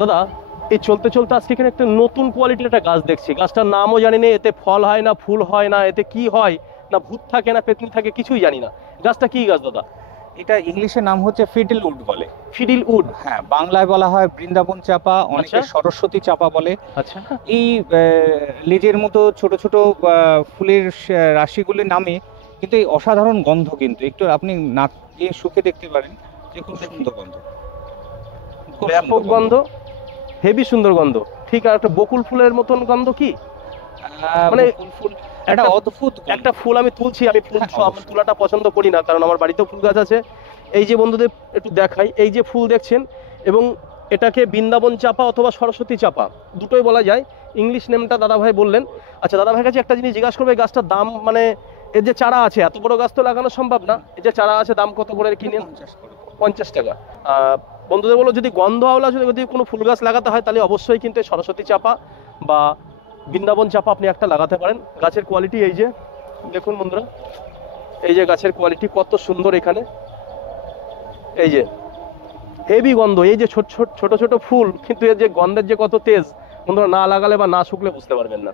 দাদা এই চলতে চলতে আজকে এখানে একটা নতুন কোয়ালিটির একটা গাছ দেখছি, গাছটার নামও জানি না, এতে ফল হয় না ফুল হয় না, এতে কি হয় না ভূত থাকে না পেতনি থাকে কিছুই জানি না। গাছটা কি গাছ দাদা? এটা ইংলিশে নাম হচ্ছে ফিডল উড বলে। ফিডিল উড। হ্যাঁ, বাংলায় বলা হয় বৃন্দাবন চাপা, অনেকে আচ্ছা সরস্বতী চাপা বলে। আচ্ছা। এই লেজের মতো ছোট ছোট ফুলের রাশিগুলির নামে কিন্তু এই অসাধারণ গন্ধ, কিন্তু একটু আপনি নাক দিয়ে শুকে দেখতে পারেন যে খুব সুন্দর গন্ধ, খুব ব্যাপক সুন্দর গন্ধ, হেভি সুন্দর গন্ধ। ঠিক, আর একটা বকুল ফুলের মতন গন্ধ কি? মানে বকুল ফুল একটা অদ্ভুত গন্ধ। একটা ফুল আমি তুলছি, আমি ফুল হ্যাঁ, আমি অবশ্যই। তোলাটা পছন্দ করি না, কারণ আমার বাড়িতেও ফুল গাছ আছে। এই যে বন্ধুদের একটু দেখাই, এই যে ফুল দেখছেন, এবং এটাকে বৃন্দাবন চাপা অথবা সরস্বতী চাপা দুটোই বলা যায়। ইংলিশ নেমটা দাদা ভাই বললেন। আচ্ছা দাদা ভাইয়ের কাছে একটা জিনিস জিজ্ঞাসা করবে, এই গাছটার দাম, মানে এর যে চারা আছে, এত বড় গাছ তো লাগানো সম্ভব না, এই যে চারা আছে দাম কত করে কিনে? 50 করে। 50 টাকা। বন্ধুদের বলো, যদি গন্ধ আওলা যদি কোনো ফুল গাছ লাগাতে হয় তাহলে অবশ্যই কিন্তু এই সরস্বতী চাপা বা বৃন্দাবন চাপা আপনি একটা লাগাতে পারেন। গাছের কোয়ালিটি এই যে দেখুন বন্ধুরা, এই যে গাছের কোয়ালিটি কত সুন্দর এখানে, এই যে হেভি গন্ধ, এই যে ছোট ছোট ছোট ছোট ফুল, কিন্তু এর যে গন্ধের যে কত তেজ, বন্ধুরা না লাগালে বা না শুকলে বুঝতে পারবেন না।